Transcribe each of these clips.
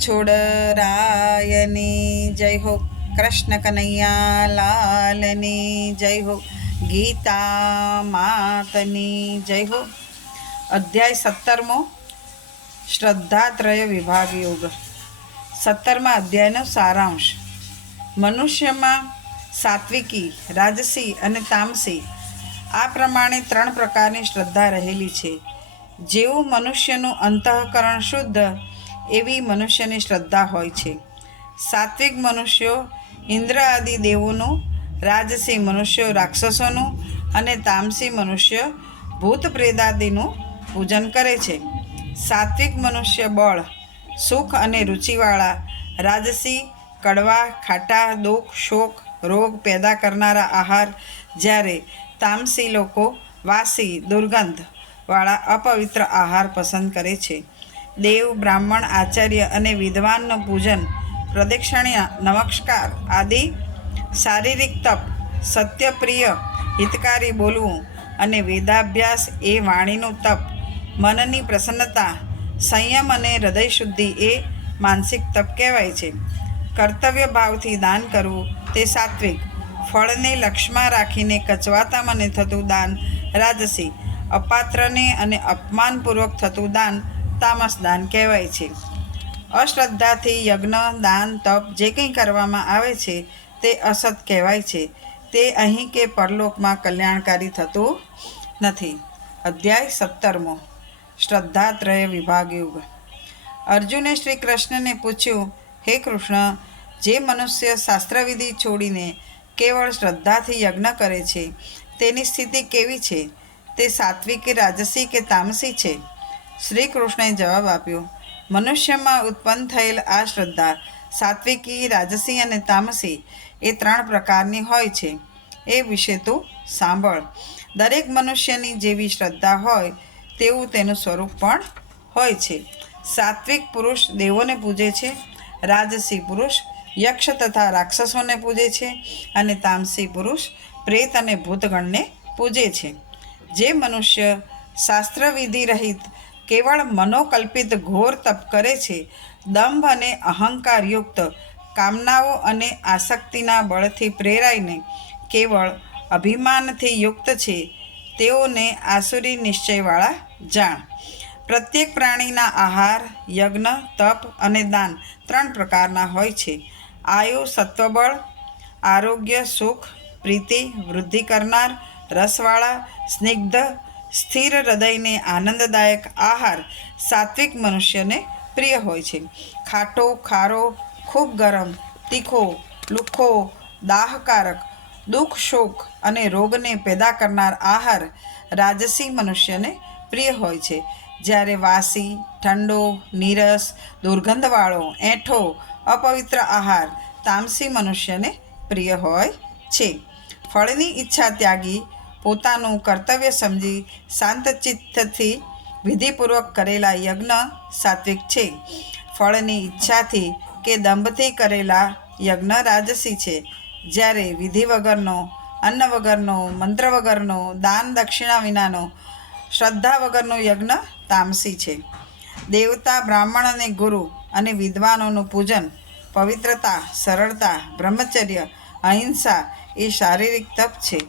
છોડ રાયની જય હો, કૃષ્ણ કનૈયા લાલની જય હો, ગીતા માતની જય હો. અધ્યાય 17મો, શ્રદ્ધાત્રય વિભાગ યોગ. 17મા અધ્યાયનો સારાંશ. મનુષ્યમાં સાત્વિકી, રાજસી અને તામસી આ પ્રમાણે 3 પ્રકારની શ્રદ્ધા રહેલી છે. જેવું મનુષ્યનું અંતઃકરણ શુદ્ધ એવી મનુષ્યની શ્રદ્ધા હોય છે. સાત્વિક મનુષ્યો ઇન્દ્ર આદિ દેવોનું, રાજસી મનુષ્યો રાક્ષસોનું અને તામસી મનુષ્ય ભૂત પ્રેતાદિનું પૂજન કરે છે. સાત્વિક મનુષ્ય બળ, સુખ અને રુચિવાળા, રાજસી કડવા, ખાટા, દુઃખ, શોક, રોગ પેદા કરનારા આહાર, જ્યારે તામસી લોકો વાસી, દુર્ગંધવાળા અપવિત્ર આહાર પસંદ કરે છે. દેવ, બ્રાહ્મણ, આચાર્ય અને વિદ્વાનનું પૂજન, પ્રદક્ષિણા, નમસ્કાર આદિ, શારીરિક તપ, સત્યપ્રિય, હિતકારી બોલવું અને વેદાભ્યાસ એ વાણીનું તપ, મનની પ્રસન્નતા, સંયમ અને હૃદયશુદ્ધિ એ માનસિક તપ કહેવાય છે. કર્તવ્ય ભાવથી દાન કરવું તે સાત્વિક, ફળને લક્ષ્યમાં રાખીને કચવાતા મને થતું દાન રાજસી, અપાત્રને અને અપમાનપૂર્વક થતું દાન તામસ દાન કહેવાય છે. અશ્રદ્ધાથી યજ્ઞ, દાન, તપ જે કંઈ કરવામાં આવે છે તે અસત કહેવાય છે. તે અહીં કે પરલોકમાં કલ્યાણકારી થતું નથી. અધ્યાય 17મો, શ્રદ્ધાત્રય વિભાગ યોગ. અર્જુને શ્રી કૃષ્ણને પૂછ્યું, હે કૃષ્ણ, જે મનુષ્ય શાસ્ત્રવિધિ છોડીને કેવળ શ્રદ્ધાથી યજ્ઞ કરે છે તેની સ્થિતિ કેવી છે? તે સાત્વિક, રાજસી કે તામસી છે? શ્રી કૃષ્ણએ જવાબ આપ્યો, મનુષ્યમાં ઉત્પન્ન થયેલ આ શ્રદ્ધા સાત્વિકી, રાજસી અને તામસી એ 3 પ્રકારની હોય છે. એ વિશે તું સાંભળ. દરેક મનુષ્યની જેવી શ્રદ્ધા હોય તેવું તેનું સ્વરૂપ પણ હોય છે. સાત્વિક પુરુષ દેવોને પૂજે છે, રાજસી પુરુષ યક્ષ તથા રાક્ષસોને પૂજે છે અને તામસી પુરુષ પ્રેત અને ભૂતગણને પૂજે છે. જે મનુષ્ય શાસ્ત્રવિધિ રહિત કેવળ મનોકલ્પિત ઘોર તપ કરે છે, દંભ અને અહંકારયુક્ત, કામનાઓ અને આસક્તિના બળથી પ્રેરાઈને કેવળ અભિમાનથી યુક્ત છે, તેઓને આસુરી નિશ્ચયવાળા જાણ. પ્રત્યેક પ્રાણીના આહાર, યજ્ઞ, તપ અને દાન 3 પ્રકારના હોય છે. આયુ, સત્વબળ, આરોગ્ય, સુખ, પ્રીતિ, વૃદ્ધિ કરનાર, રસવાળા, સ્નિગ્ધ, સ્થિર હૃદયને આનંદદાયક આહાર સાત્વિક મનુષ્યને પ્રિય હોય છે. ખાટો, ખારો, ખૂબ ગરમ, તીખો, લુખ્ખો, દાહકારક, દુઃખ, શોક અને રોગને પેદા કરનાર આહાર રાજસી મનુષ્યને પ્રિય હોય છે. જ્યારે વાસી, ઠંડો, નીરસ, દુર્ગંધવાળો, એઠો, અપવિત્ર આહાર તામસી મનુષ્યને પ્રિય હોય છે. ફળની ઈચ્છા ત્યાગી, પોતાનું કર્તવ્ય સમજી શાંતચિત્તથી વિધિપૂર્વક કરેલા યજ્ઞ સાત્વિક છે. ફળની ઈચ્છાથી કે દંભથી કરેલા યજ્ઞ રાજસી છે. જ્યારે વિધિ વગરનો, અન્ન વગરનો, મંત્ર વગરનો, દાન દક્ષિણા વિનાનો, શ્રદ્ધા વગરનો યજ્ઞ તામસી છે. દેવતા, બ્રાહ્મણ અને ગુરુ અને વિદ્વાનોનું પૂજન, પવિત્રતા, સરળતા, બ્રહ્મચર્ય, અહિંસા એ શારીરિક તપ છે.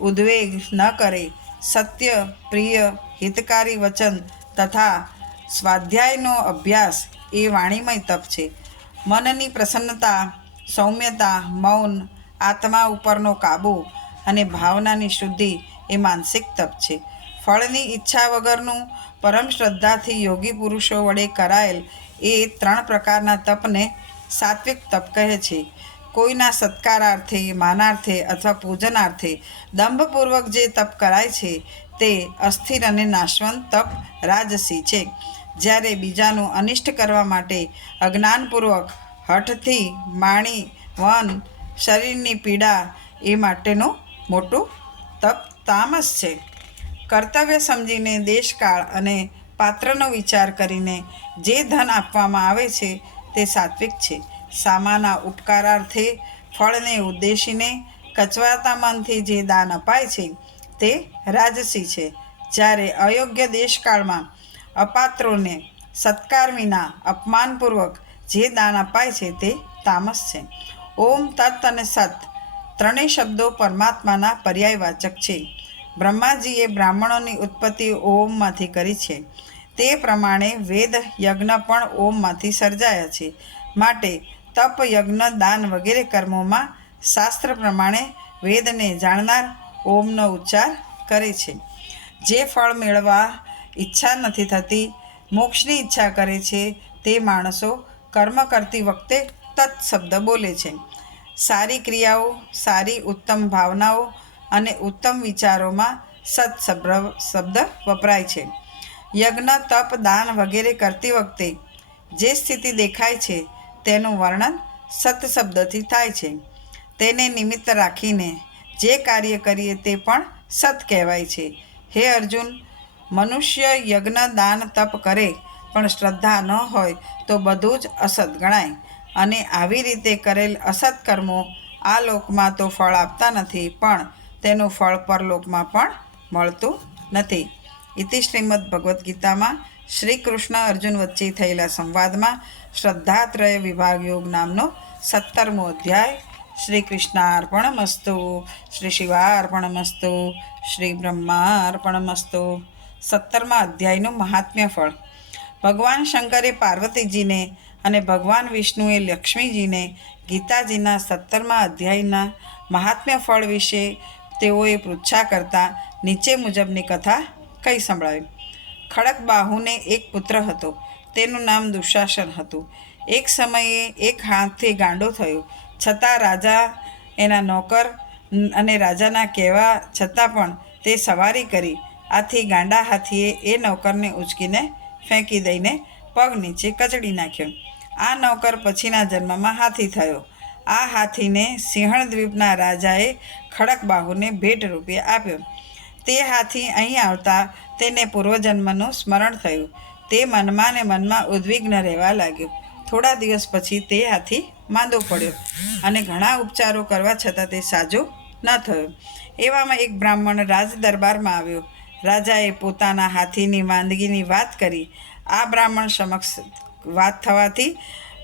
ઉદ્વેગ ન કરે, સત્ય, પ્રિય, હિતકારી વચન તથા સ્વાધ્યાયનો અભ્યાસ એ વાણીમય તપ છે. મનની પ્રસન્નતા, સૌમ્યતા, મૌન, આત્મા ઉપરનો કાબુ અને ભાવનાની શુદ્ધિ એ માનસિક તપ છે. ફળની ઈચ્છા વગરનું પરમ શ્રદ્ધાથી યોગી પુરુષો વડે કરાયેલ એ 3 પ્રકારના તપને સાત્વિક તપ કહે છે. કોઈના સત્કારાર્થે, માનાર્થે અથવા પૂજનાર્થે દંભપૂર્વક જે તપ કરાય છે તે અસ્થિર અને નાશવંત તપ રાજસી છે. જ્યારે બીજાનું અનિષ્ટ કરવા માટે અજ્ઞાનપૂર્વક હઠથી માણી, વન, શરીરની પીડા એ માટેનું મોટું તપ તામસ છે. કર્તવ્ય સમજીને દેશકાળ અને પાત્રનો વિચાર કરીને જે ધન આપવામાં આવે છે તે સાત્વિક છે. સામાના ઉપકારાર્થે, ફળને ઉદ્દેશીને કચવાતા મનથી જે દાન અપાય છે તે રાજસી છે. જ્યારે અયોગ્ય દેશકાળમાં અપાત્રોને સત્કાર વિના અપમાનપૂર્વક જે દાન અપાય છે તે તામસ છે. ઓમ, તત અને સત ત્રણેય શબ્દો પરમાત્માના પર્યાયવાચક છે. બ્રહ્માજીએ બ્રાહ્મણોની ઉત્પત્તિ ઓમમાંથી કરી છે. તે પ્રમાણે વેદ યજ્ઞ પણ ઓમમાંથી સર્જાયા છે. માટે તપ, યજ્ઞ, દાન વગેરે કર્મોમાં શાસ્ત્ર પ્રમાણે વેદને જાણનાર ઓમનો ઉચ્ચાર કરે છે. જે ફળ મેળવવા ઈચ્છા નથી થતી, મોક્ષની ઈચ્છા કરે છે, તે માણસો કર્મ કરતી વખતે તત્ શબ્દ બોલે છે. સારી ક્રિયાઓ, સારી ઉત્તમ ભાવનાઓ અને ઉત્તમ વિચારોમાં સત શબ્દ વપરાય છે. યજ્ઞ, તપ, દાન વગેરે કરતી વખતે જે સ્થિતિ દેખાય છે તેનું વર્ણન સત શબ્દથી થાય છે. તેને નિમિત્ત રાખીને જે કાર્ય કરીએ તે પણ સત કહેવાય છે. હે અર્જુન, મનુષ્ય યજ્ઞ, દાન, તપ કરે પણ શ્રદ્ધા ન હોય તો બધું જ અસત ગણાય. અને આવી રીતે કરેલ અસત કર્મો આ લોકમાં તો ફળ આપતા નથી, પણ તેનું ફળ પરલોકમાં પણ મળતું નથી. ઇતિ શ્રીમદ્ ભગવદ્ ગીતામાં શ્રી કૃષ્ણ અર્જુન વચ્ચે થયેલા સંવાદમાં શ્રદ્ધાત્રય વિભાગ યોગ નામનો 17મો અધ્યાય. શ્રી કૃષ્ણાર્પણમસ્તુ. શ્રી શિવાર્પણમસ્તુ. શ્રી બ્રહ્માર્પણમસ્તુ. 17મા અધ્યાયનું મહાત્મ્ય ફળ. ભગવાન શંકરે પાર્વતીજીને અને ભગવાન વિષ્ણુએ લક્ષ્મીજીને ગીતાજીના 17મા અધ્યાયના મહાત્મ્ય ફળ વિશે તેઓએ પૃચ્છા કરતા નીચે મુજબની કથા કહી સંભળાવી. ખડકબાહુને એક પુત્ર હતો. તેનું નામ દુશાસન હતું. એક સમયે એક હાથી ગાંડો થયો, છતાં રાજા, એના નોકર અને રાજાના કહેવા છતાં પણ તે સવારી કરી. આથી ગાંડા હાથીએ એ નોકરને ઉંચકીને ફેંકી દઈને પગ નીચે કચડી નાખ્યો. આ નોકર પછીના જન્મમાં હાથી થયો. આ હાથીને સિંહણ દ્વીપના રાજાએ ખડકબાહુને ભેટ રૂપે આપ્યો. તે હાથી અહીં આવતા તેને પૂર્વજન્મનું સ્મરણ થયું. તે મનમાં ને મનમાં ઉદ્વિગ્ન રહેવા લાગ્યો. થોડા દિવસ પછી તે હાથી માંદો પડ્યો અને ઘણા ઉપચારો કરવા છતાં તે સાજો ન થયો. એવામાં એક બ્રાહ્મણ રાજ દરબારમાં આવ્યો. રાજાએ પોતાના હાથીની માંદગીની વાત કરી. આ બ્રાહ્મણ સમક્ષ વાત થવાથી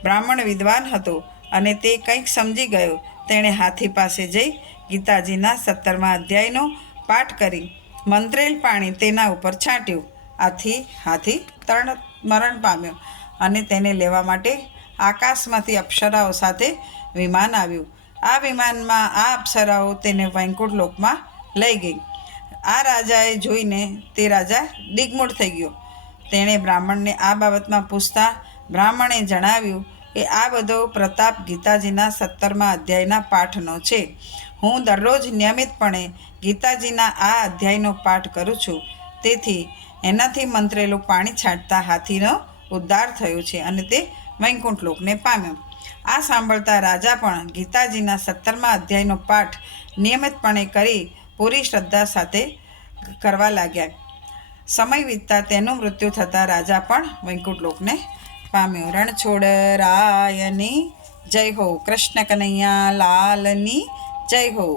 બ્રાહ્મણ વિદ્વાન હતો અને તે કંઈક સમજી ગયો. તેણે હાથી પાસે જઈ ગીતાજીના 17મા અધ્યાયનો પાઠ કરી મંત્રેલ પાણી તેના ઉપર છાંટ્યું. આથી હાથી મરણ પામ્યો અને તેને લેવા માટે આકાશમાંથી અપ્સરાઓ સાથે વિમાન આવ્યું. આ વિમાનમાં આ અપ્સરાઓ તેને વૈકુંઠ લોકમાં લઈ ગઈ. આ રાજાએ જોઈને તે રાજા દિગ્મૂઢ થઈ ગયો. તેણે બ્રાહ્મણને આ બાબતમાં પૂછતા બ્રાહ્મણે જણાવ્યું કે આ બધો પ્રતાપ ગીતાજીના 17મા અધ્યાયના પાઠનો છે. હું દરરોજ નિયમિતપણે ગીતાજીના આ અધ્યાયનો પાઠ કરું છું. તેથી એનાથી મંત્રેલું પાણી છાંટતા હાથીનો ઉદ્ધાર થયો છે અને તે વૈકુંઠ લોકને પામ્યો. આ સાંભળતા રાજા પણ ગીતાજીના 17મા અધ્યાયનો પાઠ નિયમિતપણે કરી પૂરી શ્રદ્ધા સાથે કરવા લાગ્યા. સમય વીતતા તેનું મૃત્યુ થતાં રાજા પણ વૈકુંઠ લોકને પામ્યો. રણછોડરાયની જય હો. કૃષ્ણ કનૈયા લાલની જય હો.